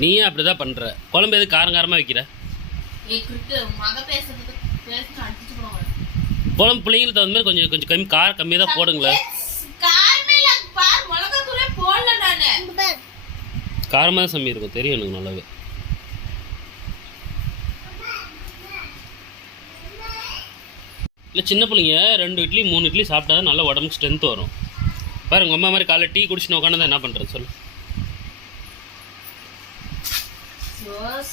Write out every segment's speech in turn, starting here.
நீயே அப்படிதான் பண்ற. குழம்பு எது காரங்காரமா வைக்கிற? குழம்பு பிள்ளைங்களுக்கு தகுந்த மாதிரி கொஞ்சம் கொஞ்சம் கம்மி காரம் கம்மியாக தான் போடுங்களேன். காரமாக தான் சம்மி இருக்கும், தெரியும் எனக்கு நல்லாவே. இல்லை சின்ன பிள்ளைங்க 2 இட்லி 3 இட்லி சாப்பிட்டா தான் நல்லா உடம்புக்கு ஸ்ட்ரென்த் வரும். பாருங்க அம்மா மாதிரி காலைல டீ குடிச்சுன்னு உட்காந்து என்ன பண்ணுறது சொல்லு.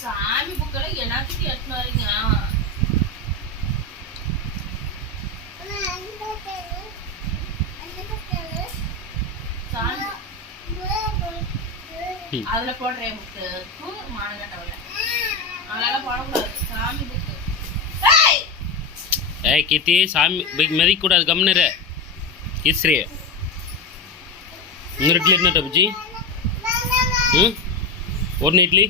சாமி புக்கெல்லாம் எல்லாத்துக்கும் எடுத்துன்னு வரீங்க. அதுல போடுறேன் புக்கு மானகட்டவல அதெல்லாம் போடக்கூடாது. சாமி புக்கு ஏய் கீர்த்தி சாமி மதிக்க கூடாது, கம்னரு கிஸ்ரே. இன்னொரு இட்லி என்ன டப்புஜி? ம் 1 இட்லி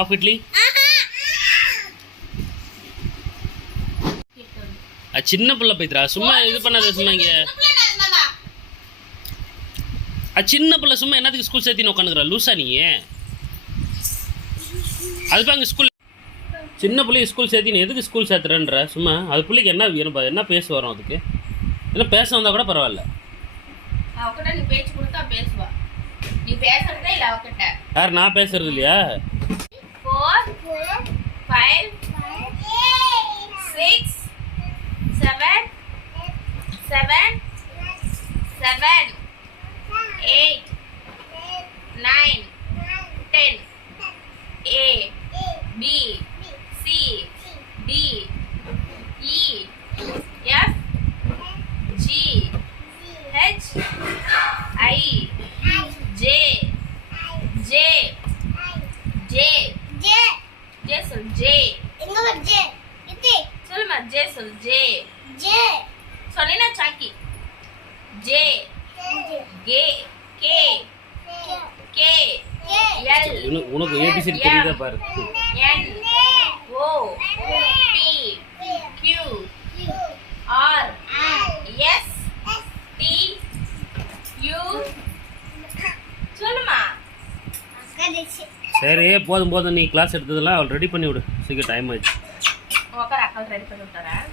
ஆஃப் இட்லி. சின்ன பிள்ளை போய்த்துறா, சும்மா இது பண்ணாத. சும்மா இங்கே சின்ன பிள்ளை சும்மா என்னத்துக்கு ஸ்கூல் சேர்த்தின்னு உட்காந்துக்கிறா லூசா நீ? அதுப்பா அங்கே ஸ்கூல் சின்ன பிள்ளைய ஸ்கூல் சேர்த்தின்னு எதுக்கு ஸ்கூல் சேர்த்துறன்ற? சும்மா அது பிள்ளைக்கு என்ன பேச வரும்? அதுக்கு என்ன பேச வந்தால் கூட பரவாயில்ல. அவகிட்ட நீ பேச்சு கொடுத்தா பேசுவா, நீ பேசுறதே இல்லை அவகிட்ட. யார் நான் பேசுறது இல்லையா? 4 5 6 7 7 7 8 9 10 A B C D E F G H I J J J J சொல். J எங்க வர J இத்தி சொல்லுமா. J சொல். J சொன்னா சாக்கி. J G K K L உனக்கு ஏபிசிடி தெரியுதா பாரு. N O P Q R S T U சொல்லுமா. சரி போதும் நீ கிளாஸ் எடுத்ததெல்லாம் அவள் ரெடி பண்ணி விடு, சீக்கிரம் டைம் ஆயிடுச்சு. உட்கார அக்கா ரெடி பண்ணி விட்டுறேன்.